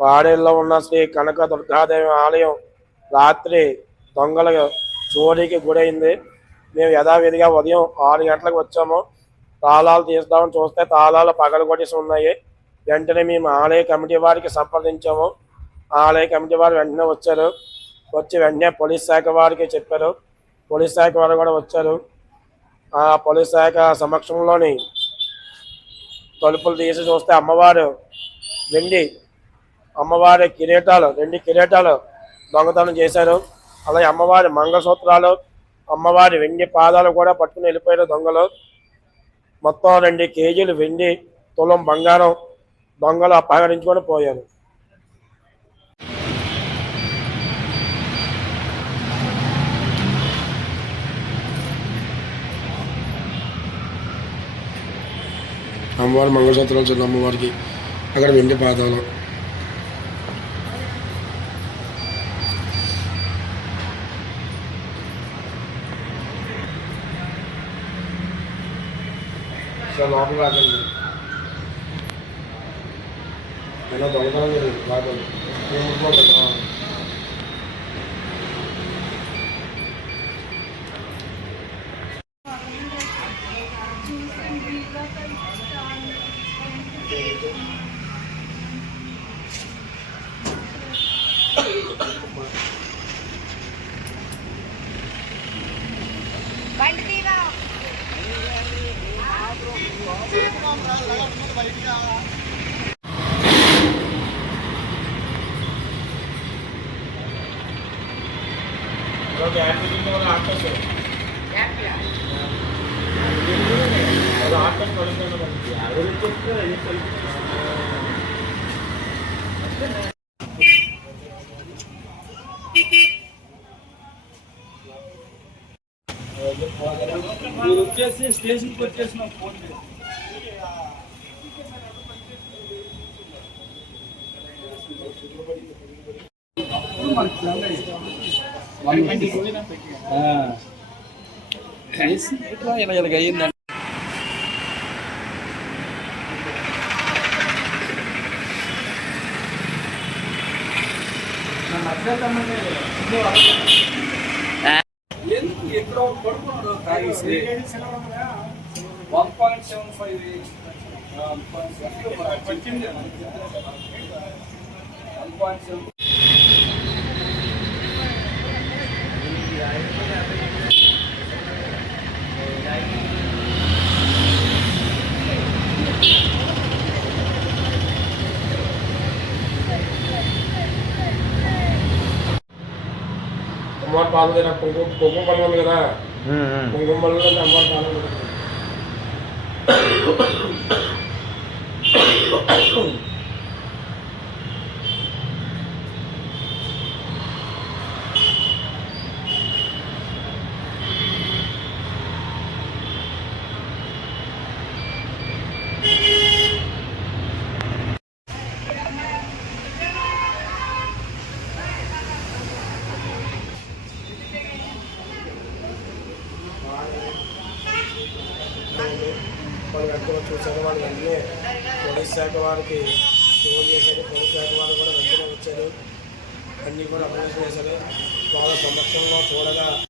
పాడేరులో ఉన్న శ్రీ కనక దుర్గాదేవి ఆలయం రాత్రి దొంగల చోరీకి గురైంది. మేము యథావిధిగా ఉదయం 6 గంటలకు వచ్చాము. తాళాలు తీద్దామని చూస్తే తాళాలు పగలగొట్టేసి ఉన్నాయి. వెంటనే మేము ఆలయ కమిటీ వారికి సంప్రదించాము. ఆలయ కమిటీ వారు వెంటనే వచ్చారు. వచ్చి వెంటనే పోలీస్ శాఖ వారికి చెప్పారు. పోలీస్ శాఖ వారు కూడా వచ్చారు. ఆ పోలీస్ శాఖ సమక్షంలోని తలుపులు తీసి చూస్తే అమ్మవారి కిరీటాలు 2 కిరీటాలు దొంగతనం చేశారు. అలాగే అమ్మవారి మంగళసూత్రాలు, అమ్మవారి వెండి పాదాలు కూడా పట్టుకుని వెళ్ళిపోయారు దొంగలు. మొత్తం 2 కేజీలు వెండి, తులం బంగారం దొంగలు అపహరించుకొని పోయారు. అమ్మవారి మంగళసూత్రాలు చూడండి, అమ్మవారికి అక్కడ వెండి పాదాలు. లోపల రాకండి, ఏదో దొంగతనం జరిగింది రాకండి. మీరు వచ్చేసి స్టేషన్కి వచ్చేసిన ఫోన్ ఇలా అయ్యిందండి. ఎక్కడో పడుకున్నాడు 1.75 అమ్మవారి పాలు కుంకుమ పనులు ఉంది కదా, కుంకుమ పనులు అమ్మవారి పాలు వెంటనే చూశారు. వాళ్ళు వెంటనే పోలీస్ శాఖ వారికి ఫోన్ చేశారు. పోలీస్ శాఖ వారు కూడా వెంటనే వచ్చారు. అన్నీ కూడా అప్లై చేశారు. వాళ్ళ సమక్షంలో చూడగా